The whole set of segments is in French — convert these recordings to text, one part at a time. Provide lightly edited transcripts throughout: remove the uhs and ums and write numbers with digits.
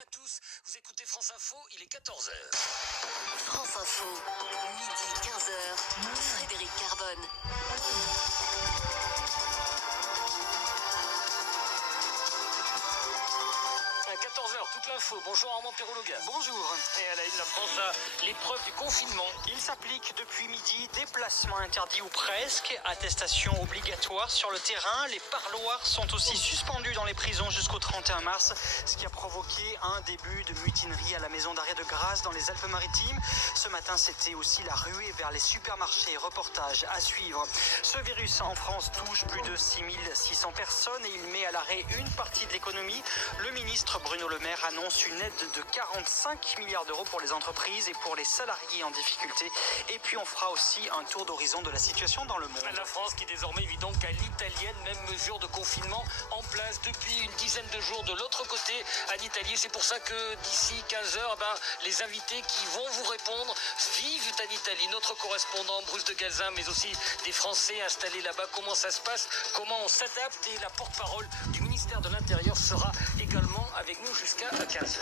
À tous, vous écoutez France Info, il est 14h. France Info, midi 15h, Frédéric Carbone. À 14h, toute l'info. Bonjour Armand Perrologa. Bonjour. Et à la une, la France a l'épreuve du confinement. Il s'applique depuis midi, déplacement interdit ou presque, attestation obligatoire sur le terrain. Les parloirs sont aussi suspendus dans les prisons jusqu'au 31 mars, ce qui a provoqué un début de mutinerie à la maison d'arrêt de Grasse dans les Alpes-Maritimes. Ce matin, c'était aussi la ruée vers les supermarchés. Reportage à suivre. Ce virus en France touche plus de 6600 personnes et il met à l'arrêt une partie de l'économie. Le ministre Bruno Le Maire annonce une aide de 45 milliards d'euros pour les entreprises et pour les salariés en difficulté. Et puis on fera aussi un tour d'horizon de la situation dans le monde. La France qui désormais vit donc à l'italienne, même mesure de confinement en place depuis une dizaine de jours de l'autre côté en Italie. C'est pour ça que d'ici 15h, les invités qui vont vous répondre vivent en Italie. Notre correspondant Bruce de Gazin, mais aussi des Français installés là-bas. Comment ça se passe, comment on s'adapte, et la porte-parole du ministère de l'Intérieur sera également avec nous jusqu'à 15h.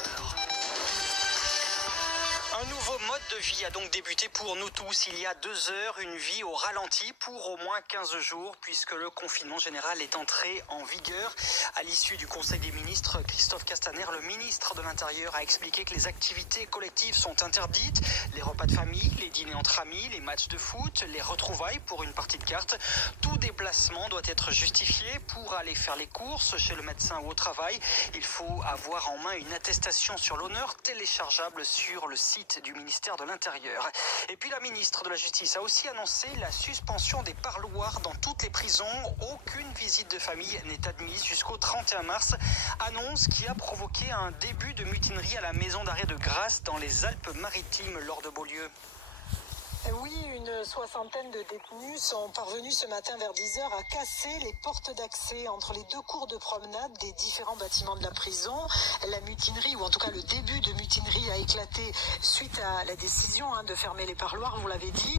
Un nouveau mode de vie a donc débuté pour nous tous il y a 2 heures, une vie au ralenti pour au moins 15 jours puisque le confinement général est entré en vigueur. À l'issue du Conseil des ministres, Christophe Castaner, le ministre de l'Intérieur, a expliqué que les activités collectives sont interdites, les repas de famille, les dîners entre amis, les matchs de foot, les retrouvailles pour une partie de cartes. Tout déplacement doit être justifié. Pour aller faire les courses chez le médecin ou au travail, il faut avoir en main une attestation sur l'honneur téléchargeable sur le site du ministère de l'Intérieur. Et puis la ministre de la Justice a aussi annoncé la suspension des parloirs dans toutes les prisons. Aucune visite de famille n'est admise jusqu'au 31 mars. Annonce qui a provoqué un début de mutinerie à la maison d'arrêt de Grasse dans les Alpes-Maritimes lors de Beaulieu. Oui, une soixantaine de détenus sont parvenus ce matin vers 10h à casser les portes d'accès entre les deux cours de promenade des différents bâtiments de la prison. La mutinerie, ou en tout cas le début de mutinerie, a éclaté suite à la décision de fermer les parloirs, vous l'avez dit.